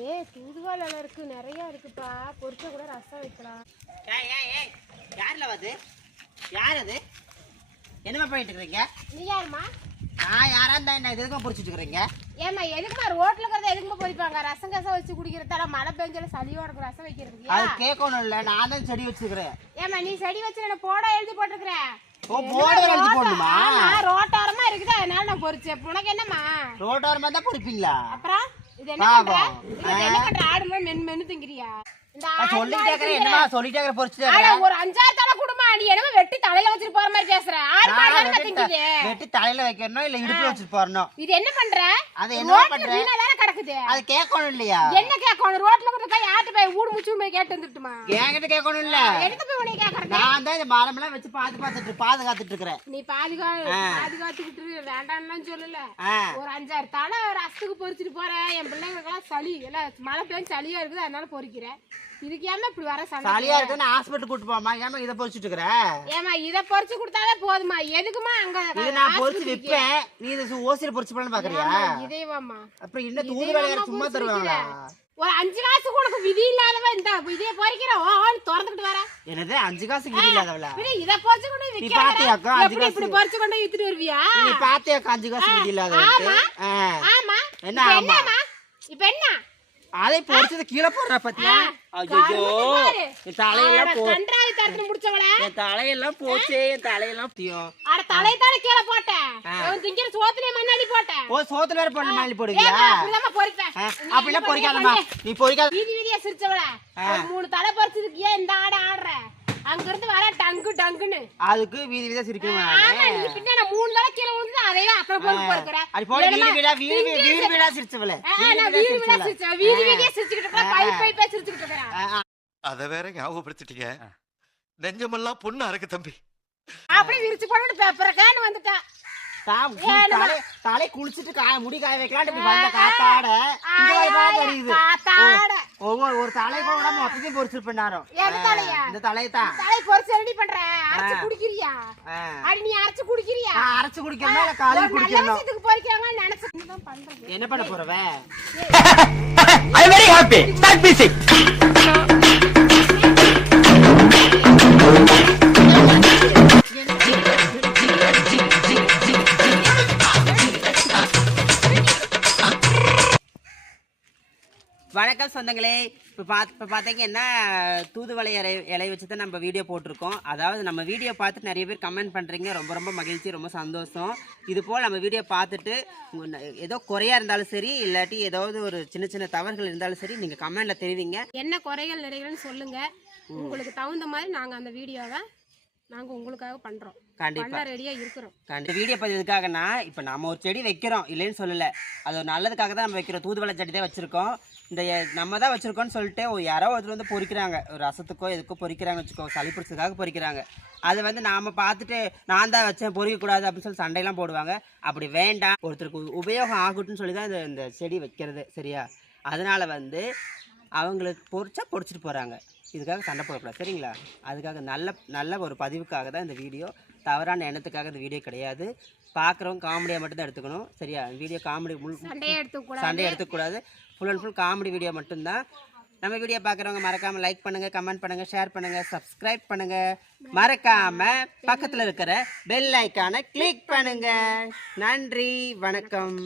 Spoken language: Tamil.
ஏ எல்லாம் இருக்கு நிறைய இருக்குப்பா. பொரிச்ச கூட ரசம் வைக்கலாம். ஏய் ஏய் ஏய் யார்ல அது? யார் அது? என்னம்மா பண்ணிட்டு இருக்கீங்க? நீ யாருமா நான் யாரா இருந்தா என்ன எதுக்குமா பிடிச்சிட்டு இருக்கிறீங்க? ஏம்மா எதுக்குமா ரோட்ல இருக்கிறத எதுக்குமா பொரிப்பாங்க? ரசம் கசம் வச்சு குடிக்கிறதால மழை பெஞ்சால சளியோட இருக்கும் ரசம் வைக்கிறதுக்கு. அது கேட்கணும் இல்ல நான் தான் செடி வச்சிருக்கிறேன் ஏம்மா நீ செடி வச்சு நான் போடா எழுதி போட்டிருக்கிற? ஓ போர்டு எழுதி போடணுமா? ரோட்டோரமா இருக்குது? அதனால நான் பொரிச்சேன். உனக்கு என்னம்மா? ரோட்டோரமா தான் பொறிப்பீங்களா அப்புறம்? இது என்ன பண்ற. இது என்ன பண்ற? ஆடு மாதிரி மென்னு மென்னு திங்கிறியா? இந்த சொல்லிட்டே திங்கிற. என்னமா சொல்லிட்டே இருக்கிற ஒரு அஞ்சாறு தலை குடுமா நீ என்னமோ வெட்டி தலையில வச்சிட்டு போற மாதிரி பேசுற ஆடு மாடு தானே திங்குது வெட்டி தலையில வைக்கணும் இல்ல இடுப்புல வச்சுட்டு போறணும் இது என்ன பண்ற? அது என்ன பண்ற? வீணா தானே கிடக்குது. அது கேட்கணும் இல்லையா? என்ன கேட்கணும்? ரோட்ல கூட போய் ஆட்டு போய் ஊடு முச்சு போய் கேட்டு வந்துட்டுமா என்கிட்ட கேட்கணும் இல்ல. எடுத்து போய் உனக்கு கேக்குறது நான் தான் இந்த மரம் எல்லாம் வச்சு பாத்து பாத்துட்டு பாதுகாத்துட்டு இருக்கிறேன். நீ பாதுகா பாதுகாத்துக்கிட்டு வேண்டாம்லாம் சொல்லல. ஒரு அஞ்சாறு தலை ரசத்துக்கு பொரிச்சிட்டு போறேன். என் பிள்ளைங்களுக்கெல்லாம் சளி. எல்லாம் மழை பெஞ்சு சளியா இருக்குது. அதனால பொறிக்கிறேன். இதுக்கு ஏமா இப்படி வர சளி சளியா இருக்கு நான் ஹாஸ்பிட்டல் கூட்டு போமா ஏமா இதை பொறிச்சிட்டு இருக்கிற? ஏமா இத பொரிச்சு கொடுத்தாலே போதுமா எதுக்குமா அங்க இது நான் பொறிச்சு விற்பேன் நீ இது சு- ஓசியில பொறிச்சு பண்ணு பாக்குறியா? இதேவாமா அப்புறம் இன்னும் தூது வேலையார சும்மா தருவாங்களா? ஒரு அஞ்சு காசுக்கு உனக்கு விதி இல்லாதவன் இந்த இதே பொறிக்கிற ஓ ஓன்னு திறந்துக்கிட்டு வர. என்னது? அஞ்சு காசுக்கு விதி இல்லாதவள? இத பொரிச்சு கொண்டு விக்க பாத்தியாக்கா, வர. அஞ்சு எப்படி இப்படி பொரிச்சு கொண்டு வித்துட்டு வருவியா? நீ பாத்தியாக்கா அஞ்சு காசு விதி இல்லாதவன்ட்டு? ஆ. ஆமா. என்ன ஆமா? இப்ப என்ன? அதை பொறிச்சது கீழே போடுற பத்தியா? ஐயோ. என் தலையெல்லாம் போ கன்றாவி தரத்துல முடிச்சவள? என் தலையெல்லாம் போச்சே என் தலையெல்லாம் தியும் அட தானே கீழே போட்டேன். இவன் திங்கிற சோத்துலயே மண்ணாடி போட்டேன். ஓ சோத்துல வேற பண்ண மாதிரி போடுவியா? அப்படிலாம் என்ன பொறிக்காதம்மா. பண்ணி- நீ பொறிக்காத வீதி வீதியா சிரிச்சவள. மூணு தலை பறிச்சதுக்கு ஏன் இந்த ஆட ஆடுற? அங்க இருந்து வர டங்கு டங்குன்னு. அதுக்கு வீதி வீதா சிரிக்கணும் ஆமா பின்ன மூணு தலை கீழே விழுந்து அதையே அப்புறம் பொறுப்பு பொறுக்கிற அது போல வீடு வீடா வீடு வீடு வீடு வீடா சிரிச்சவள நான் வீடு வீடா சிரிச்சேன் வீதி வீதியா சிரிச்சுக்கிட்டு இருக்கேன். பை பை பை சிரிச்சுக்கிட்டு இருக்கேன் அத வேற ஞாபகப்படுத்திட்டீங்க. நெஞ்சமெல்லாம் பொண்ணு அறக்கு தம்பி. அப்படியே விரிச்சு போட்டு பேப்பரக்கான்னு வந்துட்டா தான் தலை தலை குளிச்சிட்டு காய முடி காய வைக்கலாம்னு இப்படி வந்த காத்தாட. காத்தாட. ஒவ்வொரு ஒரு தலை கூட மொத்தத்தையும் எது தலையா? இந்த தலையை தான் தலை பொரிச்சு ரெடி பண்ற. அரைச்சு குடிக்கிறியா. அடி நீ அரைச்சு குடிக்கிறியா? அரைச்சு குடிக்கணும் இல்ல நல்ல குடிக்கணும் விஷயத்துக்கு பொரிக்கிறாங்கன்னு நினைச்சு. தான் பண்றது. என்ன பண்ண போறவ? I am very happy. Start வணக்கம் சொந்தங்களே. இப்போ பார்த்து இப்போ பார்த்தீங்கன்னா தூதுவளை இலை இலை வச்சு தான் நம்ம வீடியோ போட்டிருக்கோம். அதாவது நம்ம வீடியோ பார்த்து நிறைய பேர் கமெண்ட் பண்ணுறீங்க ரொம்ப ரொம்ப மகிழ்ச்சி ரொம்ப சந்தோஷம். இது போல் நம்ம வீடியோ பார்த்துட்டு ஏதோ குறையா இருந்தாலும் சரி இல்லாட்டி ஏதாவது ஒரு சின்ன சின்ன தவறுகள் இருந்தாலும் சரி நீங்கள் கமெண்டில் தெரிவிங்க. என்ன குறைகள் நிறைகள்னு சொல்லுங்க. உங்களுக்கு தகுந்த மாதிரி நாங்க அந்த வீடியோவை நாங்க உங்களுக்காக பண்றோம். கண்டிப்பாக பண்ண ரெடியா இருக்கிறோம். கண்டி வீடியோ பதிவு எதுக்காகனா இப்போ நம்ம ஒரு செடி வைக்கிறோம். இல்லைன்னு சொல்லலை. அது ஒரு நல்லதுக்காக தான் நம்ம வைக்கிறோம். தூதுவளை செடி தான் வச்சுருக்கோம். இந்த நம்ம தான் வச்சுருக்கோம்னு சொல்லிட்டு ஒரு யாரோ ஒருத்தர் வந்து பொறிக்கிறாங்க. ஒரு ரசத்துக்கோ எதுக்கோ பொறிக்கிறாங்கன்னு வச்சுக்கோ சளி பிடிச்சதுக்காக பொறிக்கிறாங்க. அது வந்து நாம் பார்த்துட்டு நான் தான் வச்சேன் பொறிக்கக்கூடாது அப்படின்னு சொல்லி சண்டையெல்லாம் போடுவாங்க. அப்படி வேண்டாம். ஒருத்தருக்கு உபயோகம் ஆகட்டும்னு சொல்லி தான் இந்த செடி வைக்கிறது. சரியா? அதனால் வந்து அவங்களுக்கு பொறிச்சா பொறிச்சிட்டு போகிறாங்க இதுக்காக சண்டை போடக்கூடாது. சரிங்களா? அதுக்காக நல்ல நல்ல ஒரு பதிவுக்காக தான் இந்த வீடியோ. தவறான எண்ணத்துக்காக இந்த வீடியோ கிடையாது. பார்க்குறவங்க காமெடியாக மட்டும்தான் எடுத்துக்கணும். சரியா? வீடியோ காமெடி முழு சண்டையே எடுத்துக்கூடாது சண்டை எடுத்துக்கூடாது full and full comedy video மட்டும்தான். நம்ம வீடியோ பார்க்குறவங்க மறக்காமல் லைக் பண்ணுங்கள் கமெண்ட் பண்ணுங்கள் ஷேர் பண்ணுங்கள் சப்ஸ்கிரைப் பண்ணுங்கள் மறக்காமல் பக்கத்தில் இருக்கிற பெல் ஐக்கானை கிளிக் பண்ணுங்கள் நன்றி வணக்கம்.